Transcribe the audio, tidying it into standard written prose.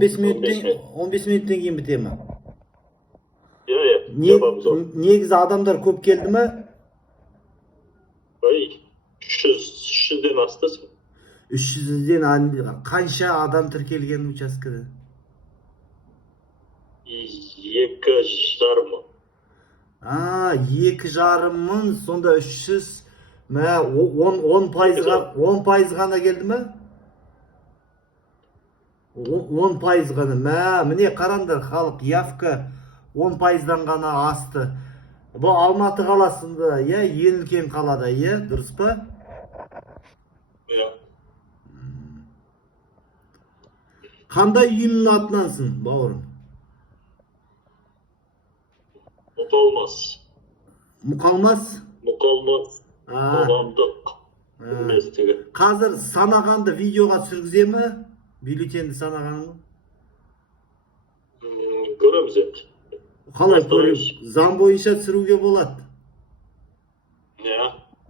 15 15 минуттан minut. 15 минуттан кейін біте ме? Yapamız o. Негізі адамдар көп келді ме? Ay, 300'den hastasın. 300'ден қанша адам тіркелген учаскеде? 2,5 mı? 2,5 мың, сонда 300, мә 10% ғана келді ме? 10% ғана. Мә, міне қараңдар, халық явка 10%-дан ғана асты. Бұл Алматы қаласында, ең үлкен қалада, дұрыс па? Ya. Қандай ұйымның атынансың, бауырым? Mukalmaz. Мұқалмас? Mukalmaz. Қоғамдық бірлестігі. Қазір санағанды видеоға түсіргізе ме? Бюллетенді санағанды? Көреміз енді. Қалай көріп? Заң бойынша түсіруге болады. Ya.